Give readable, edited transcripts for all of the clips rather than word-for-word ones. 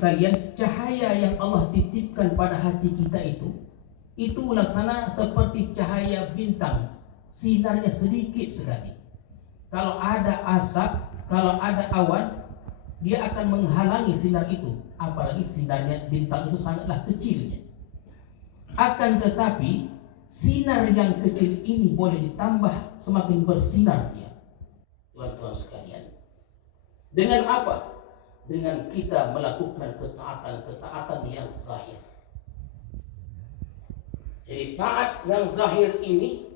sekalian, cahaya yang Allah titipkan pada hati kita itu laksana seperti cahaya bintang, sinarnya sedikit sekali. Kalau ada asap, kalau ada awan, dia akan menghalangi sinar itu. Apalagi sinarnya bintang itu sangatlah kecilnya. Akan tetapi sinar yang kecil ini boleh ditambah semakin bersinar dia. Tuan-tuan sekalian, dengan apa? Dengan kita melakukan ketaatan yang zahir. Jadi taat yang zahir ini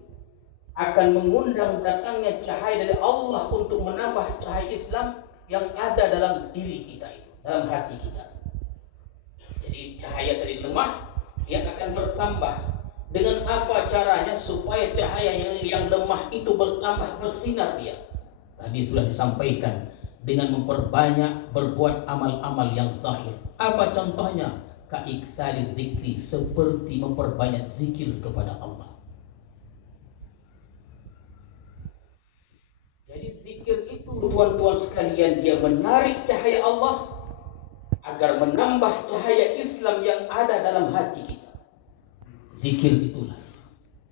akan mengundang datangnya cahaya dari Allah untuk menambah cahaya Islam yang ada dalam diri kita itu, dalam hati kita. Jadi cahaya tadi lemah, dia akan bertambah. Dengan apa caranya supaya cahaya yang lemah itu bertambah bersinar dia? Tadi sudah disampaikan dengan memperbanyak berbuat amal-amal yang zahir. Apa contohnya? Kaiksari zikri, seperti memperbanyak zikir kepada Allah. Jadi zikir itu, tuan-tuan sekalian, dia menarik cahaya Allah agar menambah cahaya Islam yang ada dalam hati kita. Zikir itulah.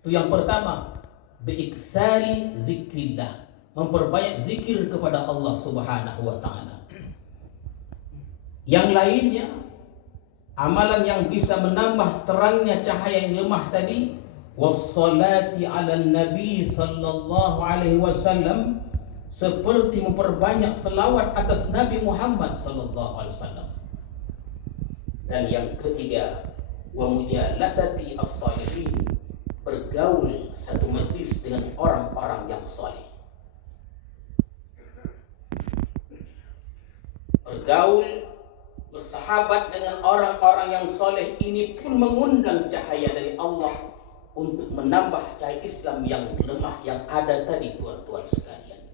Itu yang pertama, biiksari zikrillah, memperbanyak zikir kepada Allah Subhanahu wa taala. Yang lainnya, amalan yang bisa menambah terangnya cahaya yang lemah tadi, wassalati 'alan nabi sallallahu alaihi wasallam, seperti memperbanyak selawat atas Nabi Muhammad sallallahu alaihi wasallam. Dan yang ketiga, wa mujalasati as-salihin, bergaul satu majlis dengan orang-orang yang saleh. Bergaul, bersahabat dengan orang-orang yang soleh ini pun mengundang cahaya dari Allah untuk menambah cahaya Islam yang lemah yang ada tadi, tuan-tuan sekalian.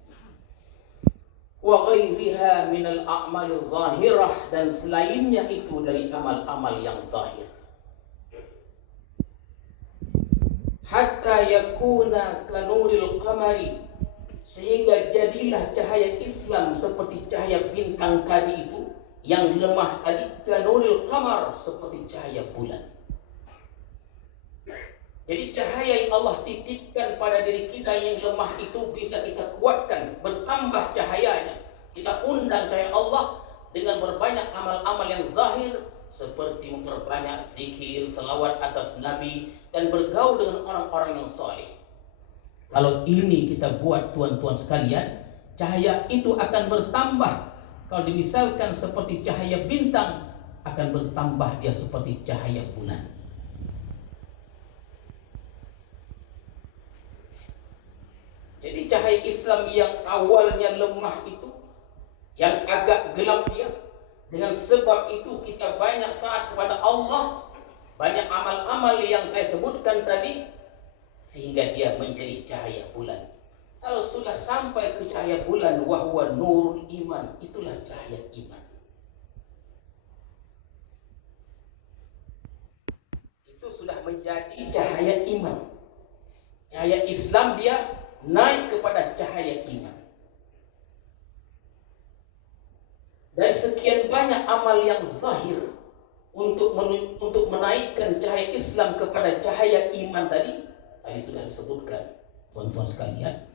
Wa ghairiha minal a'mal zahirah, dan selainnya itu dari amal-amal yang zahir. Hatta yakuna kanuril qamari, sehingga jadilah cahaya Islam seperti cahaya bintang tadi itu, yang lemah tadi, kanuril qamar, seperti cahaya bulan. Jadi cahaya yang Allah titipkan pada diri kita yang lemah itu bisa kita kuatkan, bertambah cahayanya. Kita undang cahaya Allah dengan berbanyak amal-amal yang zahir, seperti memperbanyak zikir, selawat atas Nabi, dan bergaul dengan orang-orang yang saleh. Kalau ini kita buat, tuan-tuan sekalian, cahaya itu akan bertambah. Kalau dimisalkan seperti cahaya bintang, akan bertambah dia seperti cahaya bulan. Jadi cahaya Islam yang awalnya lemah itu, yang agak gelap dia, dengan sebab itu kita banyak taat kepada Allah, banyak amal-amal yang saya sebutkan tadi, sehingga dia menjadi cahaya bulan. Kalau sudah sampai ke cahaya bulan, wahwa nurul iman, itulah cahaya iman. Itu sudah menjadi cahaya iman. Cahaya Islam dia naik kepada cahaya iman. Dan sekian banyak amal yang zahir untuk menaikkan cahaya Islam kepada cahaya iman tadi sudah disebutkan, tuan-tuan sekalian.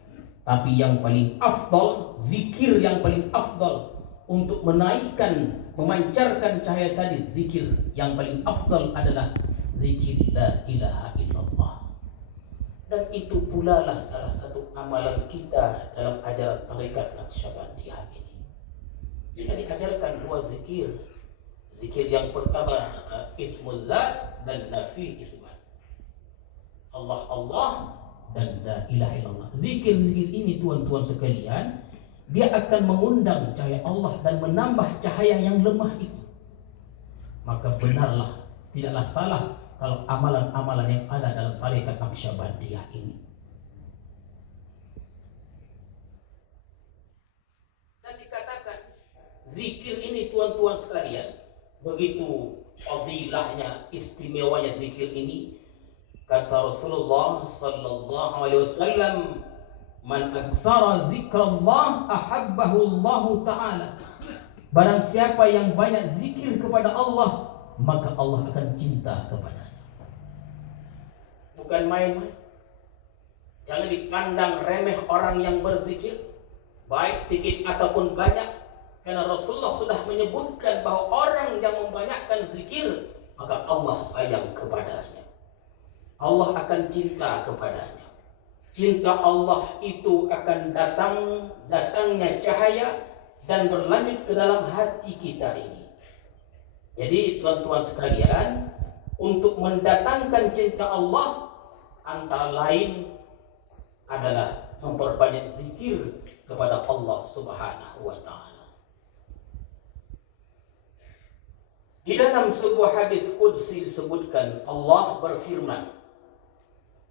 Tapi yang paling afdal, zikir yang paling afdal untuk menaikkan, memancarkan cahaya tadi, zikir yang paling afdal adalah zikir la ilaha illallah. Dan itu pula lah salah satu amalan kita dalam ajaran tarekat Naqsyabandiyah ini. Kita diajarkan dua zikir. Zikir yang pertama ismul zat dan nafi ismat. Allah Allah dan la ilaha illallah. Zikir-zikir ini, tuan-tuan sekalian, dia akan mengundang cahaya Allah dan menambah cahaya yang lemah itu. Maka benarlah, tidaklah salah kalau amalan-amalan yang ada dalam tarekat Naqsyabandiyah ini. Dan dikatakan zikir ini, tuan-tuan sekalian, begitu fadilahnya, istimewanya zikir ini. Kata Rasulullah sallallahu alaihi wasallam, man aktsara zikrallah ahabbahu Allah taala. Barang siapa yang banyak zikir kepada Allah, maka Allah akan cinta kepadanya. Bukan main-main. Jangan dipandang remeh orang yang berzikir, baik sedikit ataupun banyak. Karena Rasulullah sudah menyebutkan bahwa orang yang membanyakkan zikir, maka Allah sayang kepadanya. Allah akan cinta kepadanya. Cinta Allah itu akan datangnya cahaya dan berlanjut ke dalam hati kita ini. Jadi tuan-tuan sekalian, untuk mendatangkan cinta Allah antara lain adalah memperbanyak zikir kepada Allah Subhanahu wa taala. Di dalam sebuah hadis qudsi disebutkan Allah berfirman,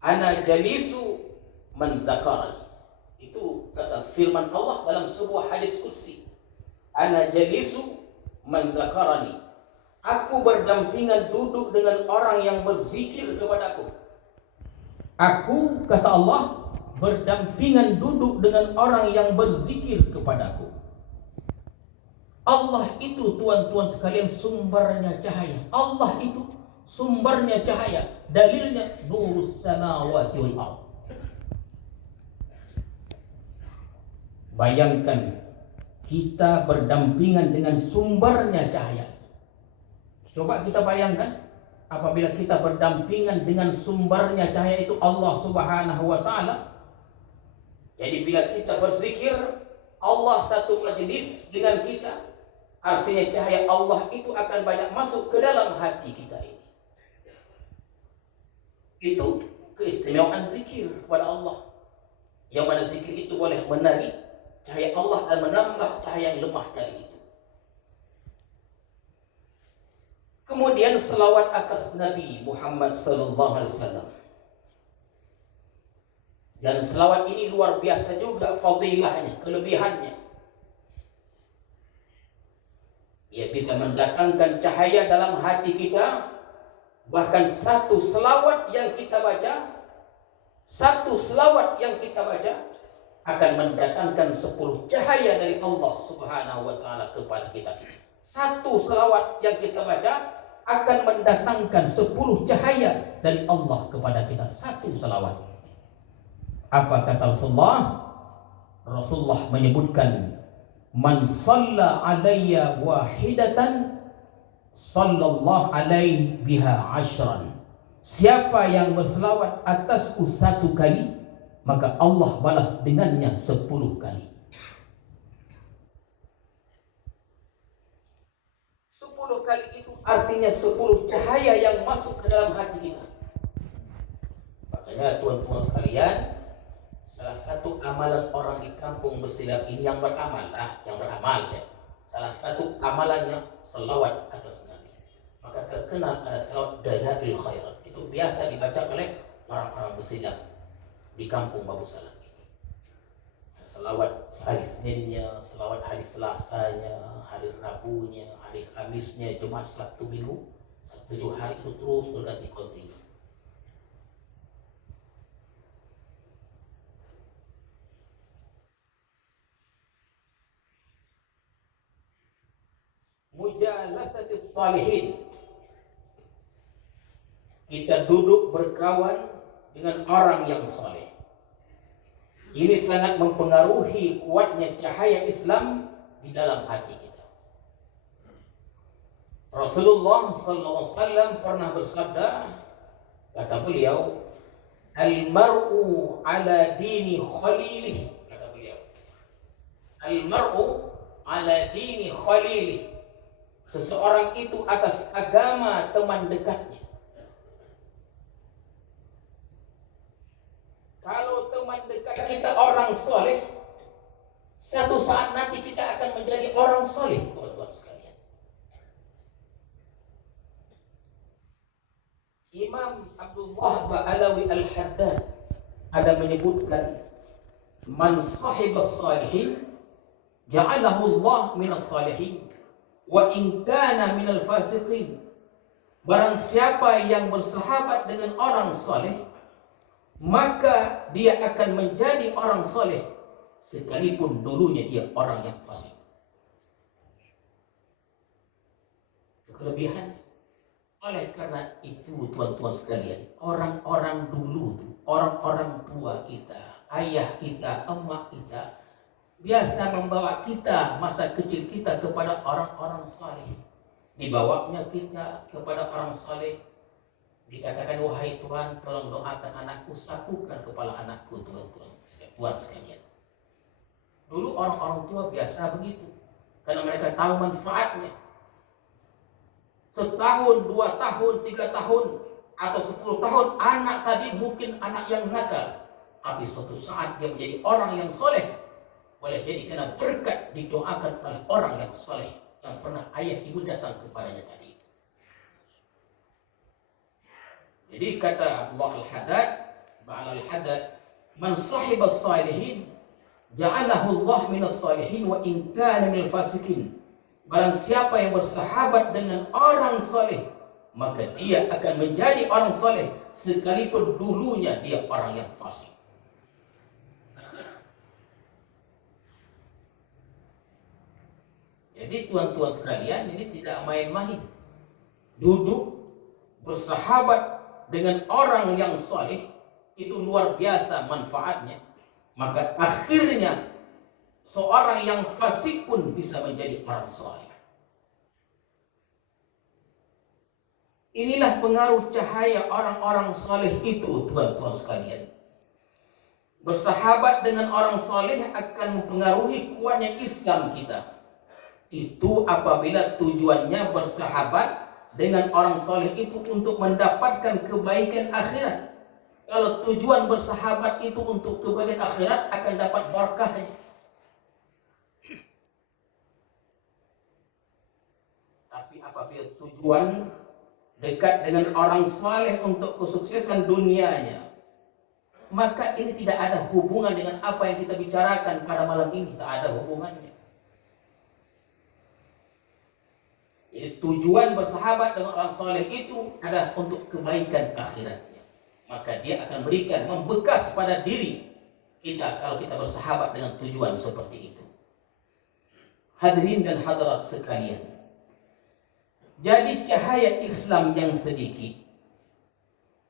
"Ana jalisu man dzakarani." Itu kata firman Allah dalam sebuah hadis qudsi. "Ana jalisu man dzakarani." Aku berdampingan duduk dengan orang yang berzikir kepadaku. Aku, kata Allah, berdampingan duduk dengan orang yang berzikir kepadaku. Allah itu, tuan-tuan sekalian, sumbernya cahaya. Allah itu sumbernya cahaya. Dalilnya nurus samawati wal ardh. Bayangkan kita berdampingan dengan sumbernya cahaya. Coba kita bayangkan apabila kita berdampingan dengan sumbernya cahaya itu Allah Subhanahu wa taala. Jadi bila kita berzikir, Allah satu majelis dengan kita, artinya cahaya Allah itu akan banyak masuk ke dalam hati kita ini. Itu keistimewaan zikir kepada Allah. Yang mana zikir itu boleh menarik cahaya Allah dan menambah cahaya yang lemah dari itu. Kemudian selawat atas Nabi Muhammad sallallahu alaihi wasallam. Dan selawat ini luar biasa juga fadilahnya, kelebihannya. Ia bisa mendatangkan cahaya dalam hati kita. Bahkan satu selawat yang kita baca akan mendatangkan 10 cahaya dari Allah Subhanahu wa taala kepada kita. Satu selawat yang kita baca akan mendatangkan 10 cahaya dari Allah kepada kita. Satu selawat. Apa kata Rasulullah? Rasulullah menyebutkan, "Man shalla alayya wahidatan sallallahu alaihi biha ashran." Siapa yang berselawat atasku satu kali, maka Allah balas dengannya 10 kali. 10 kali itu artinya 10 cahaya yang masuk ke dalam hati kita. Makanya tuan-tuan sekalian, salah satu amalan orang di kampung Besilar ini yang beramal ya. Salah satu amalannya selawat atas Nabi. Maka terkenal ada selawat Dalail Khairat. Itu biasa dibaca oleh orang-orang Besilar di kampung Babu Salam. Selawat hari Seninnya, selawat hari Selasanya, hari Rabunya, hari Kamisnya, Jumat, Sabtu, Minggu. 7 hari itu terus berganti kontinu. Mujalasatis salihin. Kita duduk berkawan dengan orang yang saleh. Ini sangat mempengaruhi kuatnya cahaya Islam di dalam hati kita. Rasulullah sallallahu alaihi wasallam pernah bersabda, kata beliau, "Al-mar'u ala dini khalilih." Kata beliau, "Al-mar'u ala dini khalilih." Seseorang itu atas agama teman dekatnya. Kalau teman dekat kita orang soleh, satu saat nanti kita akan menjadi orang soleh, tuan-tuan sekalian. Imam Abdullah Ba'alawi Al-Haddad ada menyebutkan, "Man sahibas salihin ja'alahu Allah minas salihin wa in kana minal fasiqin." Barang siapa yang bersahabat dengan orang soleh, maka dia akan menjadi orang soleh sekalipun dulunya dia orang yang fasik. kelebihan. Oleh karena itu tuan-tuan sekalian, orang-orang dulu tuh, orang-orang tua kita, ayah kita, emak kita, biasa membawa kita masa kecil kita kepada orang-orang saleh. Dibawanya kita kepada orang saleh, dikatakan, wahai Tuhan, tolong doakan anakku, sapukan kepala anakku, tuan-tuan sekalian. Dulu orang-orang tua biasa begitu, karena mereka tahu manfaatnya. Setahun, 2 tahun, 3 tahun, atau 10 tahun, anak tadi mungkin anak yang nakal. Tapi suatu saat dia menjadi orang yang soleh. Boleh jadi karena berkat didoakan oleh orang yang soleh, yang pernah ayah ibu datang kepadanya tadi. Jadi kata Allah Al-Haddad, Ba'al Al-Haddad, man sahibas salihin, ja'alahu Allah minas salihin wa in kana minal fasikin. Barang siapa yang bersahabat dengan orang soleh, maka dia akan menjadi orang soleh sekalipun dulunya dia orang yang fasik. Jadi tuan-tuan sekalian, ini tidak main-main. Duduk bersahabat dengan orang yang soleh itu luar biasa manfaatnya. Maka akhirnya seorang yang fasik pun bisa menjadi orang soleh. Inilah pengaruh cahaya orang-orang soleh itu, tuan-tuan sekalian. Bersahabat dengan orang soleh akan mempengaruhi kuatnya Islam kita. Itu apabila tujuannya bersahabat dengan orang soleh itu untuk mendapatkan kebaikan akhirat. Kalau tujuan bersahabat itu untuk kebaikan akhirat, akan dapat berkahnya. Tapi apabila tujuan dekat dengan orang saleh untuk kesuksesan dunianya, maka ini tidak ada hubungan dengan apa yang kita bicarakan pada malam ini. Tak ada hubungannya. Jadi tujuan bersahabat dengan orang saleh itu adalah untuk kebaikan akhiratnya. Maka dia akan berikan, membekas pada diri kita kalau kita bersahabat dengan tujuan seperti itu. Hadirin dan hadirat sekalian, jadi cahaya Islam yang sedikit,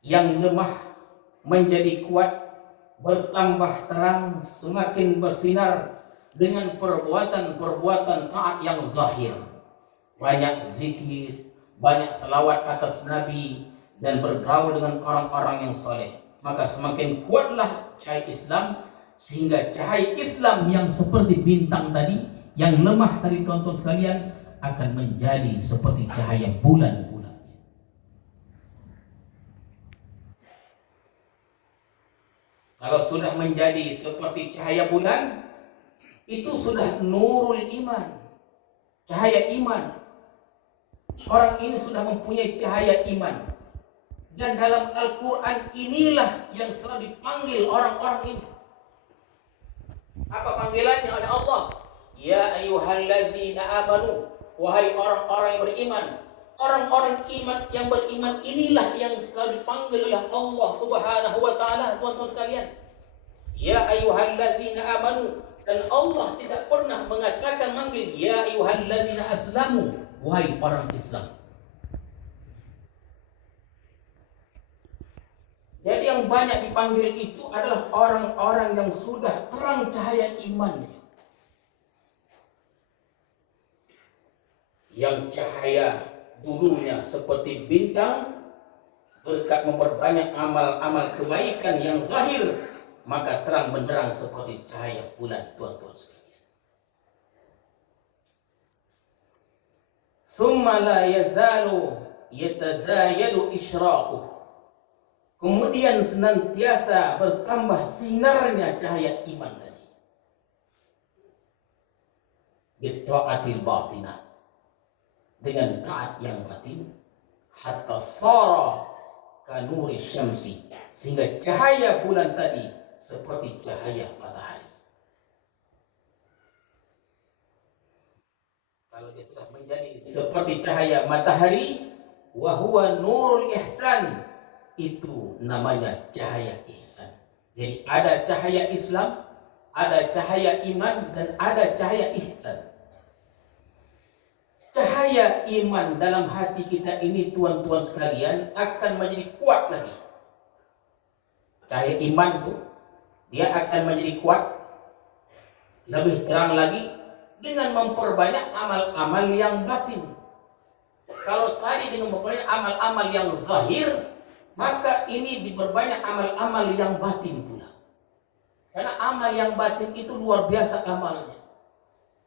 yang lemah menjadi kuat, bertambah terang, semakin bersinar dengan perbuatan-perbuatan taat yang zahir. Banyak zikir, banyak selawat atas Nabi, dan bergaul dengan orang-orang yang soleh. Maka semakin kuatlah cahaya Islam, sehingga cahaya Islam yang seperti bintang tadi, yang lemah tadi tuan-tuan sekalian, akan menjadi seperti cahaya bulan-bulan. Kalau sudah menjadi seperti cahaya bulan, itu sudah nurul iman, cahaya iman. Orang ini sudah mempunyai cahaya iman. Dan dalam Al-Quran inilah yang selalu dipanggil orang-orang ini. Apa panggilannya oleh Allah? Ya ayyuhalladzina amanu, wahai orang-orang yang beriman. Orang-orang iman yang beriman inilah yang selalu dipanggil oleh Allah Subhanahu wa taala, tuan-tuan sekalian. Ya ayyuhalladzina amanu, dan Allah tidak pernah mengatakan manggil ya ayyuhalladzina aslamu, wahai orang Islam. Jadi yang banyak dipanggil itu adalah orang-orang yang sudah terang cahaya imannya. Yang cahaya dulunya seperti bintang, berkat memperbanyak amal-amal kebaikan yang zahir, maka terang benderang seperti cahaya bulan, tuan-tuan sekalian. Summa la yazalu yatazayadu israquh. Kemudian senantiasa bertambah sinarnya cahaya iman tadi. Bitta'atil batinah, dengan taat yang batin, hatta sara kanuri syamsi, sehingga cahaya bulan tadi seperti cahaya matahari. Kalau dia sudah menjadi seperti cahaya matahari, wa huwa nurul ihsan, itu namanya cahaya ihsan. Jadi ada cahaya Islam, ada cahaya iman, dan ada cahaya ihsan. cahaya iman dalam hati kita ini, tuan-tuan sekalian, akan menjadi kuat lagi. Cahaya iman itu dia akan menjadi kuat, lebih terang lagi dengan memperbanyak amal-amal yang batin. Kalau tadi dengan memperbanyak amal-amal yang zahir, maka ini diperbanyak amal-amal yang batin pula. Karena amal yang batin itu luar biasa amalnya.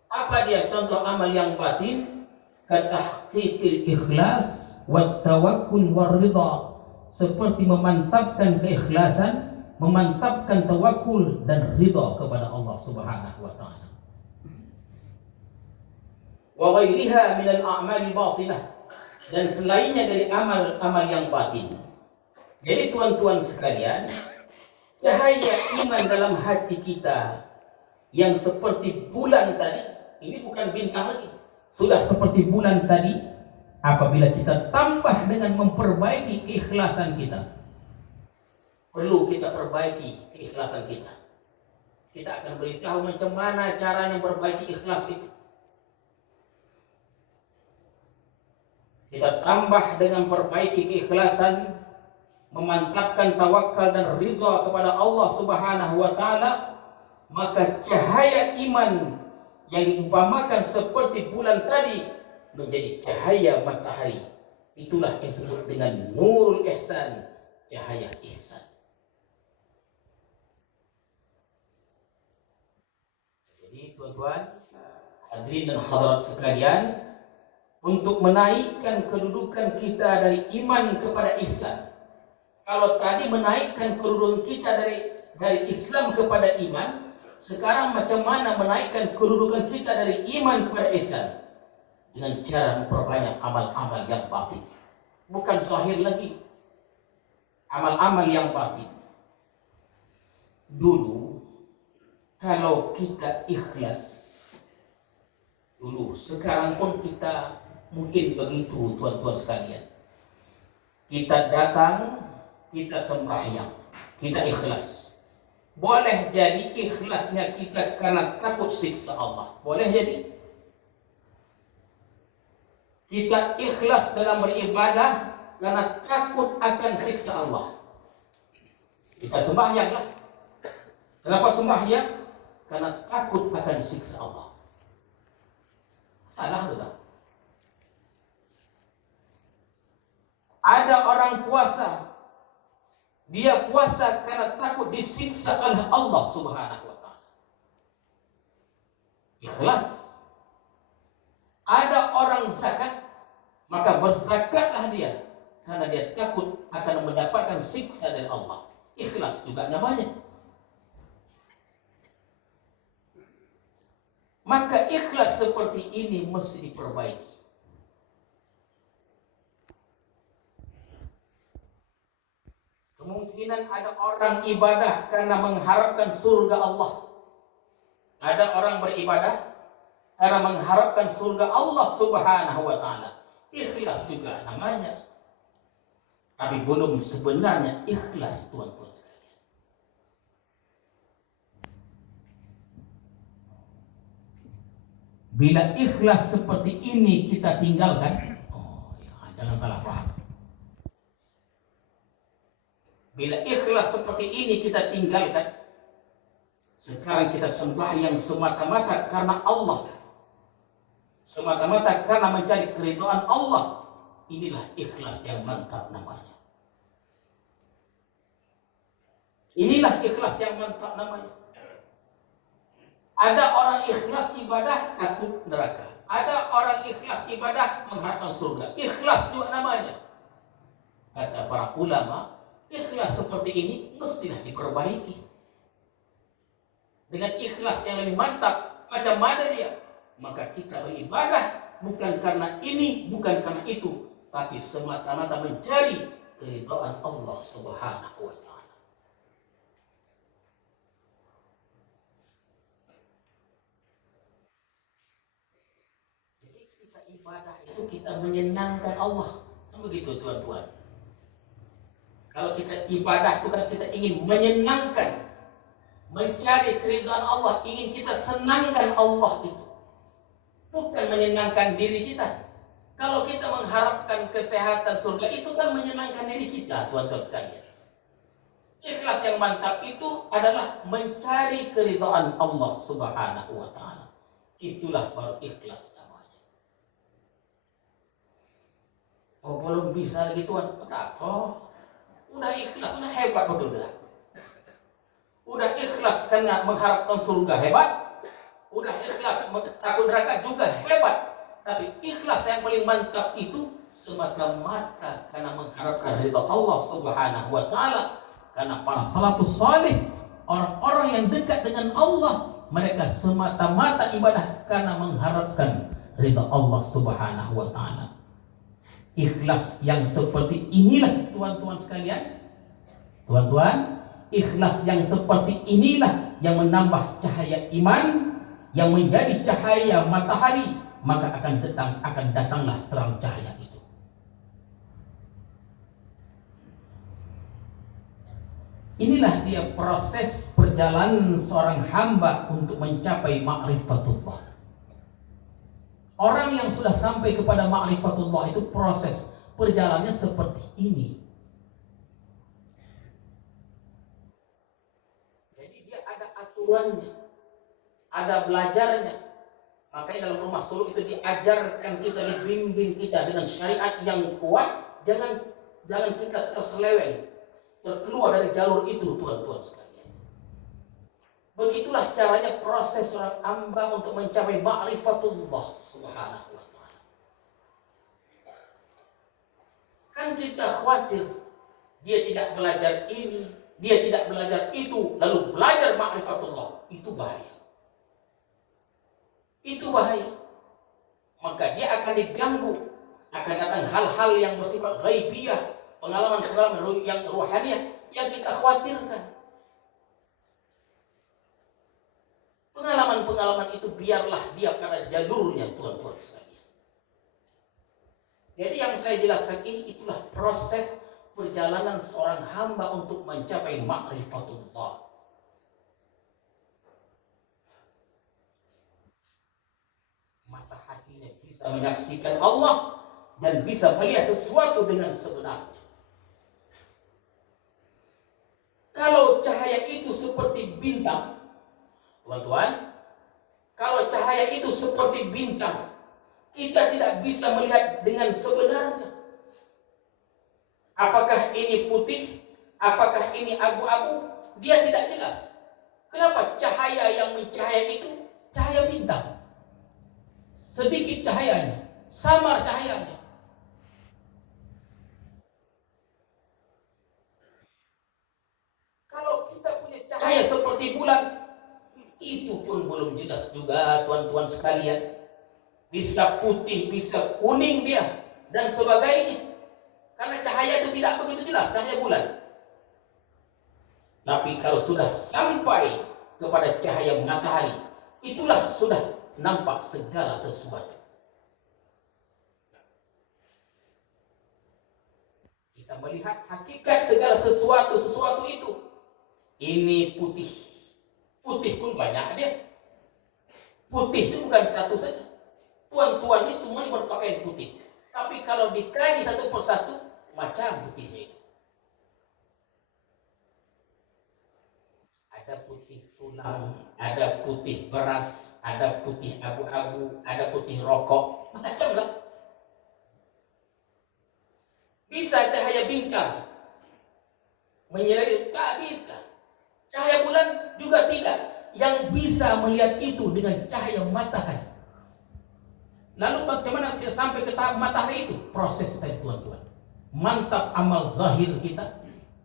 Apa dia contoh amal yang batin? Katahqiqil ikhlas wa tawakkul war ridha. Seperti memantapkan keikhlasan, memantapkan tawakul dan ridha kepada Allah Subhanahu wa taala. Wa ghairiha min al-a'mal batinah, dan selainnya dari amal-amal yang batin. Jadi tuan-tuan sekalian, cahaya iman dalam hati kita yang seperti bulan tadi, ini bukan bintang lagi, sudah seperti bulan tadi. Apabila kita tambah dengan memperbaiki keikhlasan kita, perlu kita perbaiki keikhlasan kita. Kita akan beritahu macam mana caranya memperbaiki ikhlas itu. Kita tambah dengan perbaiki keikhlasan, memantapkan tawakal dan ridha kepada Allah Subhanahu wa taala, maka cahaya iman yang diumpamakan seperti bulan tadi menjadi cahaya matahari. Itulah yang disebut dengan nurul ihsan, cahaya ihsan. Jadi tuan-tuan, hadirin dan hadirat sekalian, untuk menaikkan kedudukan kita dari iman kepada ihsan. Kalau tadi menaikkan kedudukan kita dari Islam kepada iman, sekarang macam mana menaikkan kedudukan kita dari iman kepada ihsan? Dengan cara memperbanyak amal-amal yang batin. Bukan zahir lagi. Amal-amal yang batin. Dulu, kalau kita ikhlas, sekarang pun kita mungkin begitu, tuan-tuan sekalian. Kita datang, kita sembahyang, kita ikhlas. Boleh jadi ikhlasnya kita karena takut siksa Allah. Boleh jadi. Kita ikhlas dalam beribadah karena takut akan siksa Allah. Kita sembahyanglah. Kenapa sembahyang? Karena takut akan siksa Allah. Salah tidak? Ada orang puasa, dia puasa karena takut disiksa oleh Allah Subhanahu wa taala. Ikhlas. Ada orang zakat, maka berzakatlah dia karena dia takut akan mendapatkan siksa dari Allah. Ikhlas juga namanya. Maka ikhlas seperti ini mesti diperbaiki. Kemungkinan ada orang ibadah karena mengharapkan surga Allah. Ada orang beribadah karena mengharapkan surga Allah Subhanahu wa taala. Ikhlas juga namanya. Tapi belum sebenarnya ikhlas, tuan-tuan sekalian. Bila ikhlas seperti ini kita tinggalkan, jangan salah paham. Bila ikhlas seperti ini kita tinggalkan, sekarang kita sembahyang semata-mata karena Allah, semata-mata karena mencari keridhaan Allah. Inilah ikhlas yang mantap namanya. Inilah ikhlas yang mantap namanya. Ada orang ikhlas ibadah takut neraka. Ada orang ikhlas ibadah mengharapkan surga. Ikhlas juga namanya. Kata para ulama, ikhlas seperti ini mestilah diperbaiki. Dengan ikhlas yang lebih mantap, macam mana dia? Maka kita beribadah bukan karena ini, bukan karena itu, tapi semata-mata mencari keridhaan Allah Subhanahu wa taala. Jadi kita ibadah itu kita menyenangkan Allah. Kan begitu, tuan-tuan. Kalau kita ibadah itu kan kita ingin menyenangkan, mencari keridhaan Allah, ingin kita senangkan Allah itu. bukan menyenangkan diri kita. Kalau kita mengharapkan kesehatan surga, itu kan menyenangkan diri kita, tuan-tuan sekalian. Ikhlas yang mantap itu adalah mencari keridhaan Allah Subhanahu wa taala. Itulah baru ikhlas namanya. Oh, belum bisa lagi tuan. Oh, udah ikhlas, udah hebat betul tidak? Udah ikhlas karena mengharapkan surga hebat. Udah ikhlas takut neraka juga hebat. Tapi ikhlas yang paling mantap itu semata-mata karena mengharapkan ridha Allah Subhanahu wa taala. Karena para salafus salih, orang-orang yang dekat dengan Allah, mereka semata-mata ibadah karena mengharapkan ridha Allah Subhanahu wa taala. Ikhlas yang seperti inilah tuan-tuan sekalian. Tuan-tuan, ikhlas yang seperti inilah yang menambah cahaya iman, yang menjadi cahaya matahari, maka akan datanglah terang cahaya itu. Inilah dia proses perjalanan seorang hamba untuk mencapai ma'rifatullah. Orang yang sudah sampai kepada ma'rifatullah itu proses perjalanannya seperti ini. Jadi dia ada aturannya, ada belajarnya. Makanya dalam rumah suluk itu diajarkan kita, dibimbing kita dengan syariat yang kuat. Jangan kita terseleweng, terkeluar dari jalur itu, tuan-tuan sekalian. Begitulah caranya proses seorang hamba untuk mencapai ma'rifatullah Subhanahu wa ta'ala. Kan kita khawatir dia tidak belajar ini, dia tidak belajar itu, lalu belajar ma'rifatullah. Itu bahaya. Itu bahaya. Maka dia akan diganggu, akan datang hal-hal yang bersifat ghaibiyah, pengalaman-pengalaman yang ruhaniyah yang kita khawatirkan. Pengalaman-pengalaman itu biarlah dia pada jalurnya, tuan-tuan sekalian. Jadi yang saya jelaskan ini itulah proses perjalanan seorang hamba untuk mencapai ma'rifatullah. Mata hatinya bisa menyaksikan Allah dan bisa melihat sesuatu dengan sebenarnya. Kalau cahaya itu seperti bintang, tuan-tuan, kalau cahaya itu seperti bintang, kita tidak bisa melihat dengan sebenarnya. Apakah ini putih? Apakah ini abu-abu? Dia tidak jelas. Kenapa? Cahaya yang mencahaya itu cahaya bintang. Sedikit cahayanya, samar cahayanya. Kalau kita punya cahaya seperti bulan, itu pun belum jelas juga, tuan-tuan sekalian. Bisa putih, bisa kuning dia, dan sebagainya. Karena cahaya itu tidak begitu jelas, cahaya bulan. Tapi kalau sudah sampai kepada cahaya matahari, itulah sudah nampak segala sesuatu. Kita melihat hakikat segala sesuatu itu. Ini putih. Putih pun banyak dia. Putih itu bukan satu saja. Tuan-tuan ini semuanya berpakaian putih. Tapi kalau dikaji satu persatu, macam putihnya itu. Ada putih tulang, ada putih beras, ada putih abu-abu, ada putih rokok. Macam lah. Bisa cahaya bintang menyinari? Tak bisa. Cahaya bulan juga tidak. Yang bisa melihat itu dengan cahaya matahari. Lalu bagaimana kita sampai ke tahap matahari itu? Proses tadi, tuan-tuan. Mantap amal zahir kita,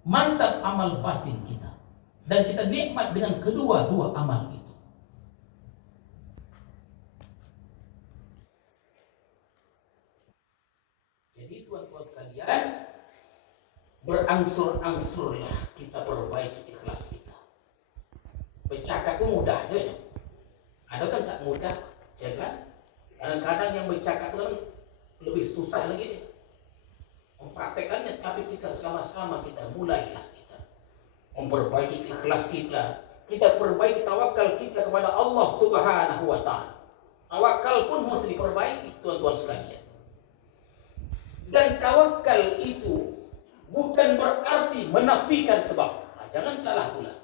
mantap amal batin kita. Dan kita nikmat dengan kedua-dua amal itu. Jadi tuan-tuan sekalian, berangsur-angsurlah kita perbaiki ikhlas kita. Bercakap pun mudah aja. Ada kan tak mudah, ya kan? Kadang-kadang yang bercakap itu lebih susah lagi. Mempraktekannya, tapi kita sama-sama kita mulailah kita memperbaiki ikhlas kita. Kita perbaiki tawakal kita kepada Allah Subhanahu wa ta'ala. Tawakal pun mesti diperbaiki, tuan-tuan sekalian. Dan tawakal itu bukan berarti menafikan sebab. Nah, jangan salah pula.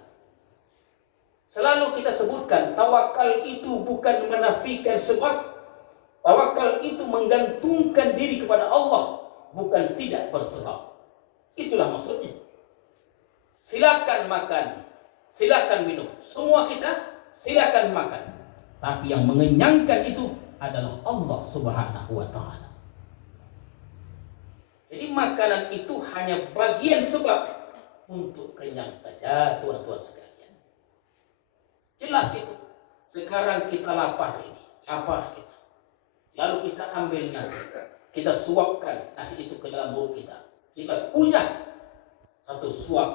Selalu kita sebutkan, tawakal itu bukan menafikan sebab. Tawakal itu menggantungkan diri kepada Allah, bukan tidak bersebab. Itulah maksudnya. Silakan makan, silakan minum. Semua kita silakan makan. Tapi yang mengenyangkan itu adalah Allah Subhanahu wa Ta'ala. Jadi makanan itu hanya bagian sebab untuk kenyang saja, tuan-tuan sekalian. Jelas itu. Sekarang kita lapar ini, lapar kita. Lalu kita ambil nasi, kita suapkan nasi itu ke dalam mulut kita. Kita kunyah 1 suap,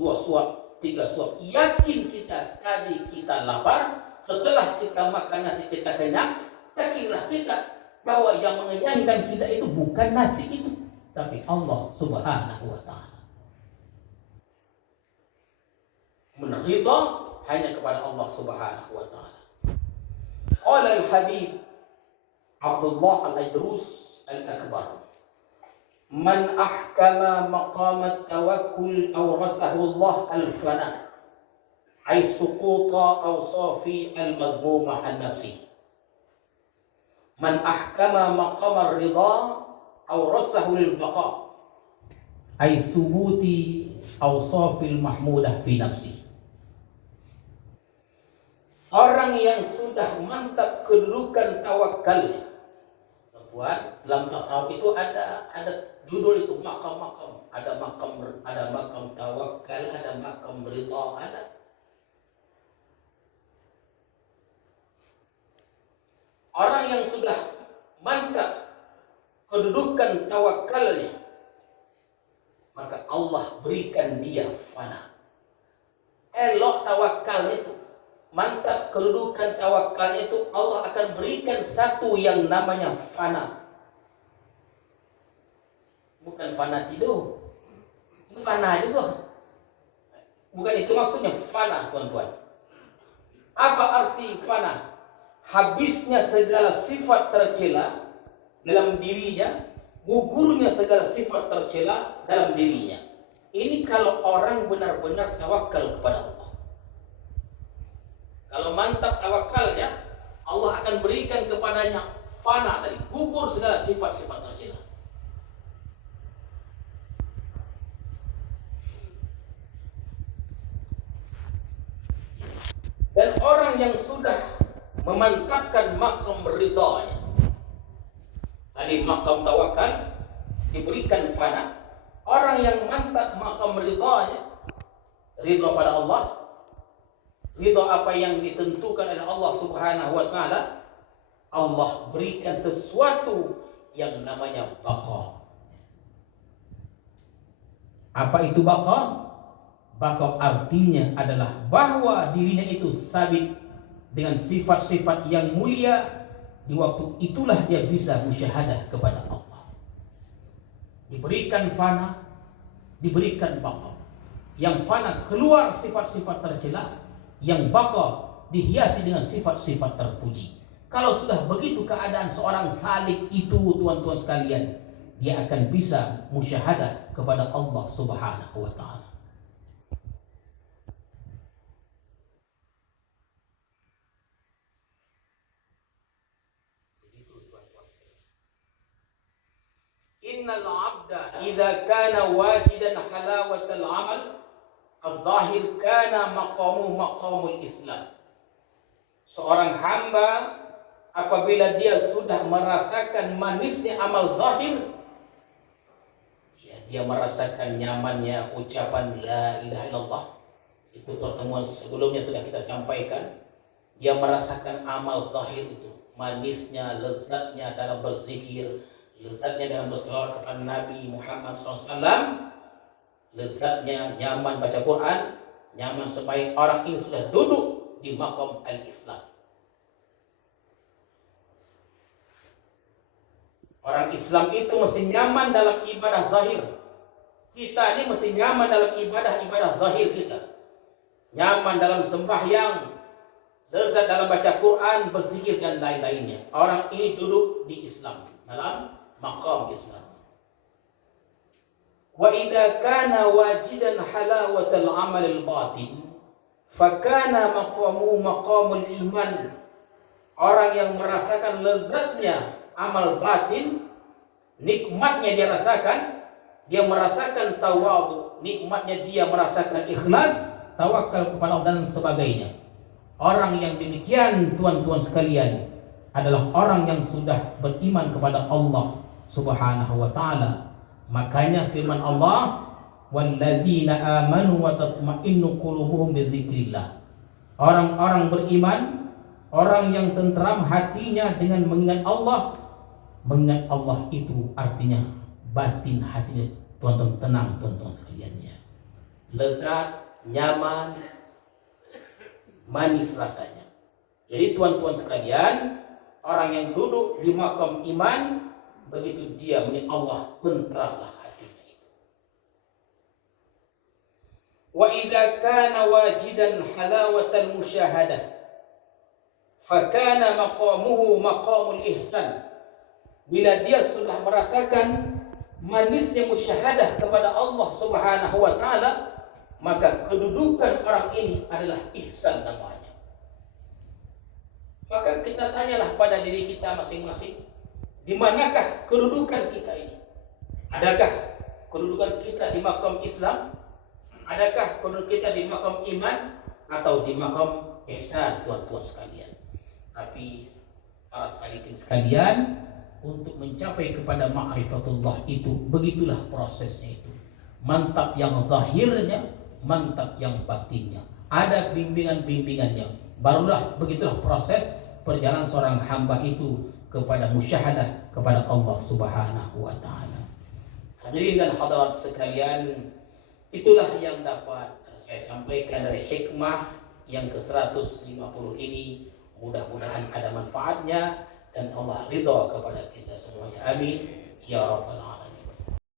2 suap, 3 suap. Yakin kita tadi kita lapar. Setelah kita makan nasi kita kenyang, yakinlah kita bahwa yang mengenyangkan kita itu bukan nasi itu, tapi Allah Subhanahu wa Ta'ala. Menerima hanya kepada Allah Subhanahu wa Ta'ala. Qala al-Habib Abdullah al-Aidrus al-Akbar, man ahkama maqam at-tawakkul awrasahu Allah al-fana ay suquta awsafi al-madhmuma an nafsi. Man ahkama maqam ar-ridha awrasahu al-baqa ay thubuti awsafi al-mahmudah fi nafsi. Orang yang sudah mantap kedudukan tawakalnya, tuan, dalam tasawuf itu ada judul itu makam-makam, ada makam tawakal, ada makam ridha, ada. Orang yang sudah mantap kedudukan tawakalnya, maka Allah berikan dia fana. Elok tawakal itu, mantap kedudukan tawakal itu, Allah akan berikan satu yang namanya fana. Bukan fana tidur, itu fana juga. Bukan itu maksudnya fana, tuan-tuan. Apa arti fana? Habisnya segala sifat tercela dalam dirinya, gugurnya segala sifat tercela dalam dirinya. Ini kalau orang benar-benar tawakal kepada Allah. Kalau mantap tawakalnya, Allah akan berikan kepadanya fana tadi, gugur segala sifat-sifat tercela. Dan orang yang sudah memantapkan makam ridhanya, tadi makam tawakal diberikan fana. Orang yang mantap makam ridhanya, ridha pada Allah, ridha apa yang ditentukan oleh Allah Subhanahu wa Ta'ala, Allah berikan sesuatu yang namanya baqa. Apa itu baqa? Baqa artinya adalah bahwa dirinya itu sabit dengan sifat-sifat yang mulia. Di waktu itulah dia bisa musyahadah kepada Allah. Diberikan fana, diberikan baqa. Yang fana keluar sifat-sifat tercela, yang baqa dihiasi dengan sifat-sifat terpuji. Kalau sudah begitu keadaan seorang salik itu, tuan-tuan sekalian, dia akan bisa musyahadah kepada Allah Subhanahu wa Ta'ala. Innal 'abda idza kana wajidan halawatal 'amal az-zahir kana maqamul Islam. Seorang hamba apabila dia sudah merasakan manisnya amal zahir, ya, dia merasakan nyamannya ucapan la ilaha illallah. Itu pertemuan sebelumnya sudah kita sampaikan. Dia merasakan amal zahir itu, manisnya, lezatnya dalam berzikir, lezatnya dalam berselawat kepada Nabi Muhammad SAW, lezatnya nyaman baca Quran, nyaman supaya orang ini sudah duduk di maqam al-Islam. Orang Islam itu mesti nyaman dalam ibadah zahir. Kita ini mesti nyaman dalam ibadah zahir kita. Nyaman dalam sembahyang, lezat dalam baca Quran, berzikir dan lain-lainnya. Orang ini duduk di Islam, dalam maqam Islam. Wa idza kana wajidan halawatal amal al-batin, fakana maqamu maqamul iman. Orang yang merasakan lezatnya amal batin, nikmatnya dia rasakan, dia merasakan tawadhu, nikmatnya dia merasakan ikhlas, tawakal kepada Allah dan sebagainya. Orang yang demikian, tuan-tuan sekalian, adalah orang yang sudah beriman kepada Allah Subhanahu wa taala. Makanya firman Allah, walladzina amanu wa tatma'innu qulubuhum bidzikrillah. Orang-orang beriman, orang yang tentram hatinya dengan mengingat Allah. Mengingat Allah itu artinya batin hatinya, tuan-tuan, tenang, tuan-tuan sekaliannya. Lezat, nyaman, manis rasanya. Jadi tuan-tuan sekalian, orang yang duduk di makam iman, begitu dia mengingat Allah, tentramlah hatinya itu. Wa idza kana wajidan halawatal musyahadah, fakana maqamuhu maqamul ihsan. Bila dia sudah merasakan manisnya musyahadah kepada Allah Subhanahu wa taala, maka kedudukan orang ini adalah ihsan namanya. Maka kita tanyalah pada diri kita masing-masing, di manakah kedudukan kita ini? Adakah kedudukan kita di makam Islam? Adakah kedudukan kita di makam iman atau di makam ihsan, tuan-tuan sekalian? Tapi para salikin sekalian, untuk mencapai kepada ma'rifatullah itu, begitulah prosesnya itu. Mantap yang zahirnya, mantap yang batinnya. Ada bimbingan-bimbingannya. Barulah begitulah proses perjalanan seorang hamba itu kepada musyahadah kepada Allah Subhanahu wa taala. Hadirin dan hadirat sekalian, itulah yang dapat saya sampaikan dari hikmah yang ke-150 ini. Mudah-mudahan ada manfaatnya dan Allah ridha kepada kita semuanya. Amin ya rabbal alamin.